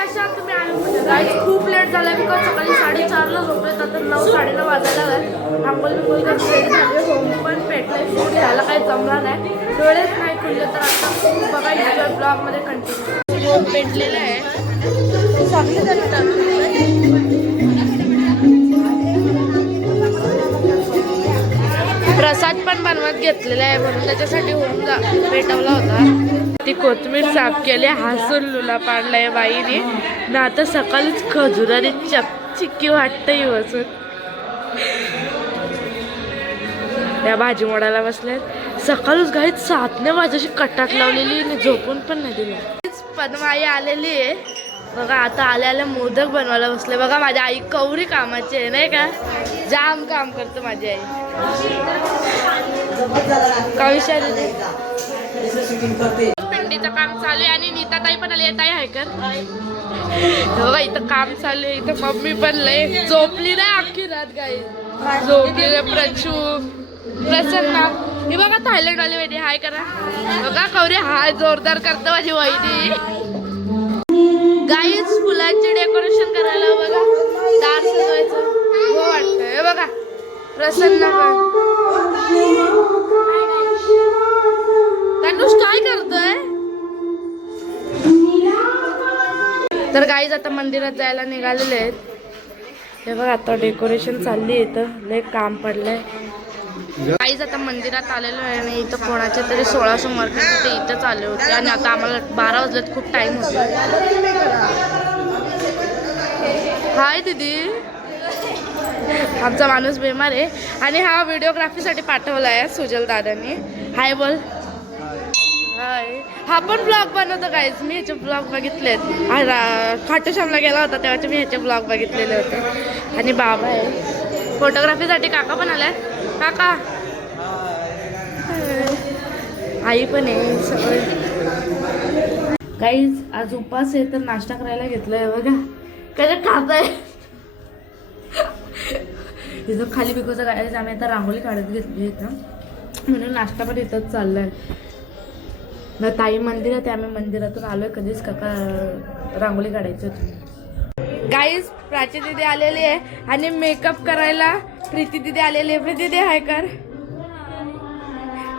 कशा आहात तुम्ही आम्ही म्हणजे गाईज खूप लेट झाला बिकॉज सकाळी साडेचारला झोपले तर नऊ साडेनऊ वाजायला लागले आंबोल बिंबोली कशी रेडी झाली होम पण पेटलाय फूड घ्यायला काही जमला नाही. डोळेच नाही खुलले तर आता बघा युजर ब्लॉगमध्ये कंटिन्यू पेटलेलं आहे. चांगली झाली प्रसाद पण बनवत घेतलेला आहे म्हणून त्याच्यासाठी होऊन जा पेटवला होता. ती कोथमीर साफ केली हसून लुला पाडलाय बाईने. ना आता सकाळीच खजुराने चकचिक्की वाटतंय बसून त्या भाजी मोडायला बसल्यात सकाळीच गाईत सातने माझ्याशी कटात लावलेली आणि झोपून पण नाही दिली. पद्माई आलेली आहे. बघा आता आल्या आल्या मोदक बनवायला बसले. बघा माझी आई कवरी कामाची आहे नाही का? जाम काम करते माझी आई. कविशा पिंडीचं काम चालू आहे आणि नीताताई पण आली आहे. कर हो बाबा इथं काम चालू आहे. इथं मम्मी पण लय झोपली ना अख्खी रात गाई. झोपली नाही प्रचू. प्रसन्ना. हे बघा थायलंड वाली वहिनी हाय करा. बघा कवरी हाय जोरदार करतो माझी वहिनी. गाईच फुलांचे डेकोरेशन करायला बघा. दार प्रसन्न तनुष काय करतोय? तर गाईज आता मंदिरात जायला निघालेले आहेत. हे बघा आता डेकोरेशन चालली आहे इथं. लय काम पडलंय. गाईज आता मंदिरात आलेलो आहे आणि इथं कोणाच्या तरी सोळा सोमवार ते इथंच आले होते. आणि आता आम्हाला बारा वाजलेत खूप टाइम होतो हाय दीदी. आमचा माणूस बेमार आहे. आणि हा व्हिडिओग्राफीसाठी पाठवला आहे सुजल दादांनी. हाय बोल. हाय हा पण ब्लॉग बनवतो काहीच मी ह्याचे ब्लॉग बघितलेत. खाटूश्यामला गेला होता तेव्हाचे मी ह्याचे ब्लॉग बघितलेले होते. आणि बाबा आहे. फोटोग्राफीसाठी काका पण आलाय काका. आई पण आहे सगळे. काहीच आज उपास आहे तर नाश्ता करायला घेतलाय बघा. काय खात आहे इथं खाली बिकोचं काय आम्ही आता रांगोळी काढत घेतली इथं. म्हणून नाश्ता पण इथंच चाललाय. ना ताई मंदिर आहे आम्ही मंदिरातून आलोय. कधीच काका रांगोळी काढायची होती. गाईज प्राची दिदी आलेली आहे आणि मेकअप करायला प्रीती दिदी आलेली आहे. प्रीती दिदी हाय कर.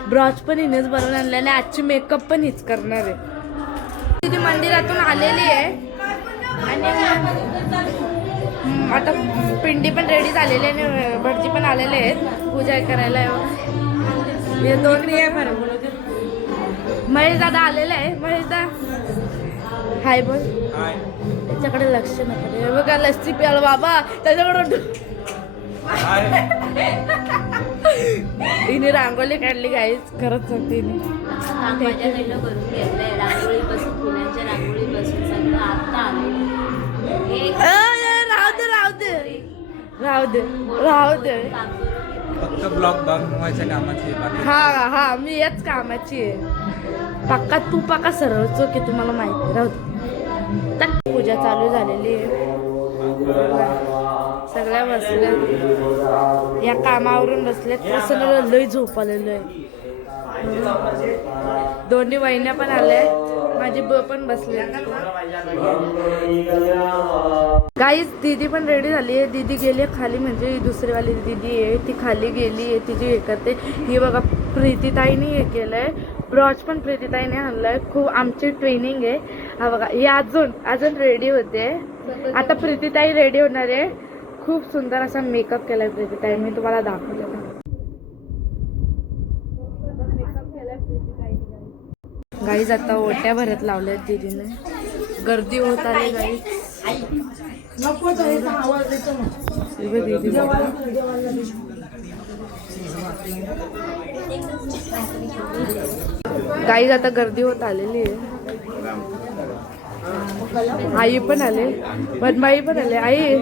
ब्रॉच पण हिनेच बनवून आणले आणि आजची मेकअप पण हीच करणार आहे. दिदी मंदिरातून आलेली आहे. आणि आता पिंडी पण रेडी झालेली आहे आणि भटजी पण आलेले आहेत. पूजा करायला हे दोन महेश दादा आलेला आहे. महेश दादा हाय बोल. त्याच्याकडे लक्ष नका दे. बघा लस्सी प्याल बाबा. त्याच्याकडे तिने रांगोळी काढली गाईच करत होती तिने. रांगोळीपासून सगळं. आता आलेलं राहू दे राहू दे. फक्त ब्लॉग बनवायच्या कामाची आहे, हा हा मी याच कामाची आहे. पक्का तू पक्का सरळ चोक आहे तुम्हाला माहिती राहू दे. तर पूजा चालू झालेली आहे. सगळ्या बसल्या. या कामावरून बसल्यात प्रसन्न लय झोप आलेलं आहे. दोन्ही वहिन्या पण आल्या माझी ब पण बसले. गाईच दीदी पण रेडी झाली आहे. दीदी गेली आहे खाली म्हणजे दुसरीवाली दीदी आहे. ती खाली गेली आहे तिची हे करते. ही बघा प्रीतीताईने हे केलं आहे ब्रॉच पण प्रीतीताईने आणलं आहे खूप आमची ट्रेनिंग आहे. हा बघा हे अजून अजून रेडी होते. आता प्रीतीताई रेडी होणार आहे. खूप सुंदर असा मेकअप केलाय प्रीतीताई. मी तुम्हाला दाखवते. गाईज आता ओट्या भरत लावल्यात दिदीने. गर्दी होत आली गाईज. गाईज आता गर्दी होत आलेली आहे. आई पण आले. पद्माई पण आले. आई.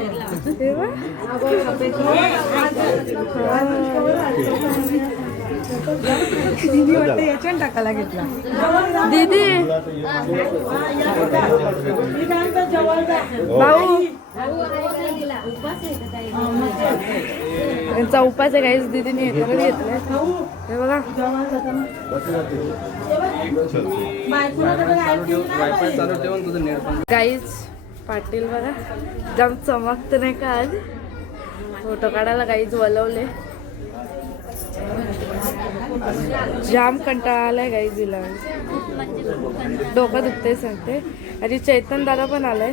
दीदी वाटतं याच्या टाकायला घेतला. दीदी. भाऊ. त्यांचा उपास आहे काहीच दीदीने हे करून हे बघा. काहीच पाटील बघा जाम चमकत नाही का आज फोटो काढायला काहीच वलवले. जाम कंटाळा आलाय काही दिला डोकं दुखतंय सांगते. आणि चैतन दादा पण आलाय.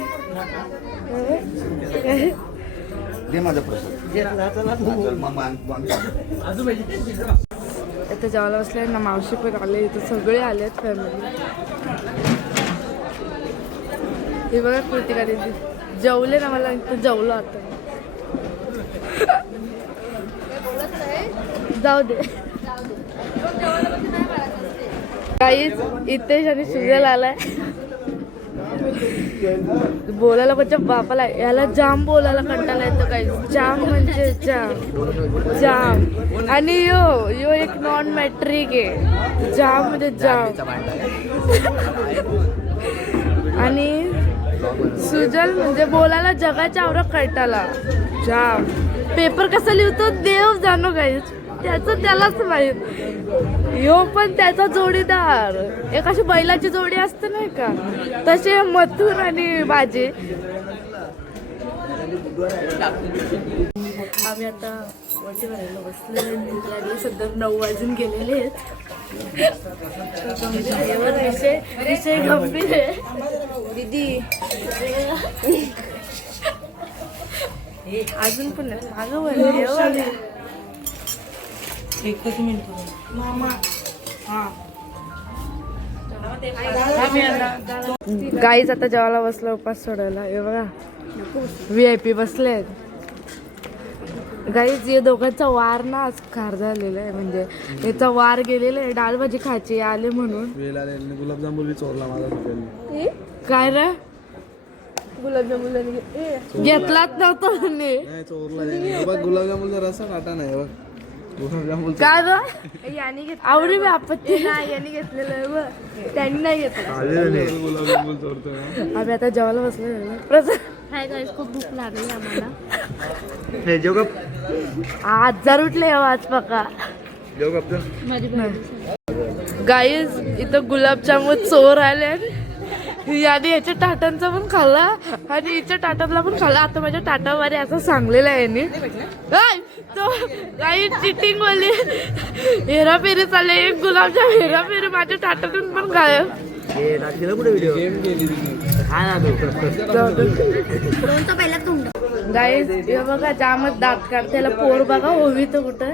इथं जेवायला बसले ना मावशी पण आले. इथं सगळे आलेत फॅमिली हे बघा कृतिका दिदी. जेवले ना मला. इथं जेवलो आता. जाऊ दे. काहीच इतेश आणि सुजल आलाय. बोलायला म्हणजे बापाला याला जाम बोलायला कंटाळा येतो काही जाम म्हणजे जाम. जाम. आणि यो यो एक नॉन मॅट्रिक आहे. जाम म्हणजे जाम. आणि सुजल म्हणजे बोलायला जगाच्या आवरा कंटाला जाम. पेपर कसा लिहितो? देव जाणो काहीच त्याचं त्यालाच माहीत. ह्यो पण त्याचा जोडीदार. एक अशी बैलाची जोडी असते नाही का? तसे मथुर आणि बाजे. आम्ही आता वरती भरायला बसले लागली सध्या नऊ वाजून गेलेले आहेत. जेवण विषय विषय गंभीर आहे. दीदी. अजून पण. मागं वळले एकच मिनिट गाईच आता जेवायला बसलं उपास सोडायला. हे बघा. व्ही आय पी बसले आहेत गाईच या दोघांचा वार ना आज खार झालेला आहे. म्हणजे याचा वार गेलेला आहे. डाळ भाजी खायची आले म्हणून. गुलाबजामुन बी चोरला माझा काय रे? गुलाबजामुन घेतलाच नव्हता गुलाबजामुनचा रसा टाटा नाही बघ. काय ग? आवडी मी आपत्ती नाही यांनी घेतलेलं आहे बघ. त्यांनी नाही घेतलं आम्ही आता जेवायला बसलो हाय गाईस खूप भूक लागली आम्हाला. हजार उठले हो आज पका गाईज इथं गुलाबजामुन चोर आले याने याच्या टाटांचा पण खाल्ला. आणि हिच्या टाटातला पण खाल्ला. आता माझ्या टाटावारे असं सांगलेलं आहे यांनी. तो काही चिटिंग वाली. हेराफेरी चालले. एक गुलाबजाम हेराफेरी माझ्या टाटातून पण गायब. गाईज हे बघा जामच दात काढते. त्याला पोर बघा ओवी तर कुठं?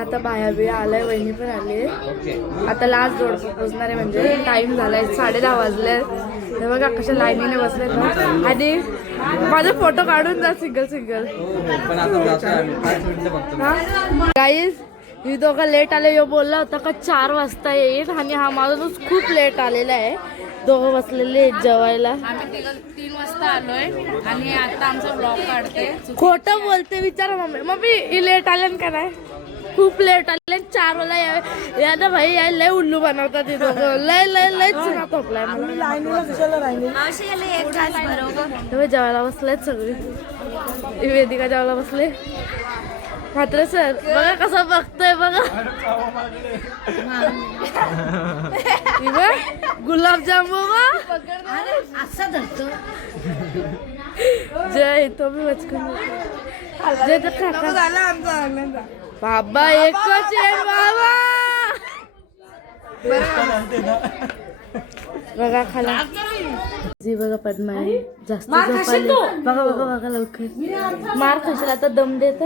आता बाया बिया आलाय वहिनी पण आली आता लास्ट जोड पोचणार आहे म्हणजे टाइम झालाय साडे दहा वाजले हे बघा कशा लाईनीने बसले ना. आणि माझे फोटो काढून जा सिंगल सिंगल पण आता जातोय आम्ही. पाच मिनिटं फक्त. गाईज ही दोघं लेट आले यो बोलला होता का चार वाजता येईल आणि हा माणूस खूप लेट आलेला आहे. दोघं बसलेले आहेत जेवायला. तीन वाजता आलोय आणि आता आमचा ब्लॉग काढते. खोटं बोलते विचारा मम्मी. मम्मी ही लेट आले का नाही? खूप लेट आले चार वाला या या ना भाई या लय उल्लू बनवतात दोघं लय लय लय चुना जेवायला बसलेत सगळे. ही वेदिका जेवायला बसले. मात्र सर बघा कसं बघतोय बघा. ही गुलाबजाम बाबा जय तो मी वचकून जय तर बाबा एकच आहे बाबा. बघा खाला. जी बघा पद्मा जास्त झोपाली बघा बघा बघा लवकर. मार खाशील आता दम देत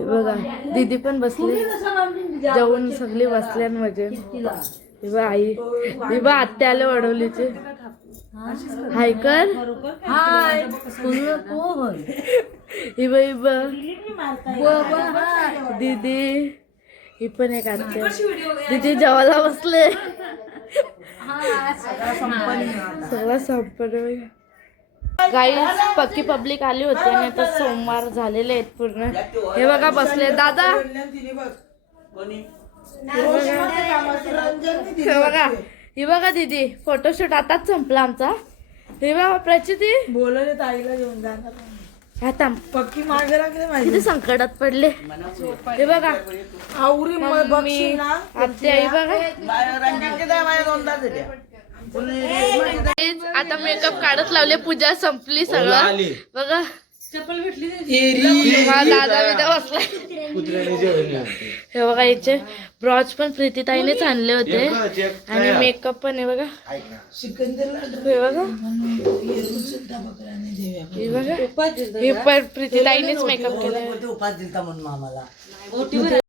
बघा दीदी पण बसली. जाऊन सगळी बसल्यांमध्ये हे बघ आई. हे बघ आत्या आले वडवलीचे हाय ही ही बघ दीदी ही पण एक आत्या. दीदी जेवायला बसले. सगळं संपलं काही पक्की पब्लिक आली होती आणि आता सोमवार झालेले आहेत पूर्ण. हे बघा बसले. दादा? हे बघा. ही बघा. दीदी. फोटोशूट आताच संपला आमचा. हे बघा प्रचिती. बोलवले ताईला घेऊन जाणार आता पक्की मागे लागले माझी. किती संकटात पडले. हे बघा. आवरी मग मम्मी बघशील ना हे बघा. रंजनचे द्या माझ्या दोनदा दिल्या. Guys, आता मेकअप काढत लावले पूजा संपली सगळं. बघा. हा दादा बिदा बसलाय हे बघा याचे ब्रॉच पण प्रीतीताईनेच आणले होते. आणि मेकअप पण आहे बघा. हे बघा. हे बघा. हे पण प्रीतीताईनेच मेकअप केलाय. उपास दिलता म्हणून आम्हाला.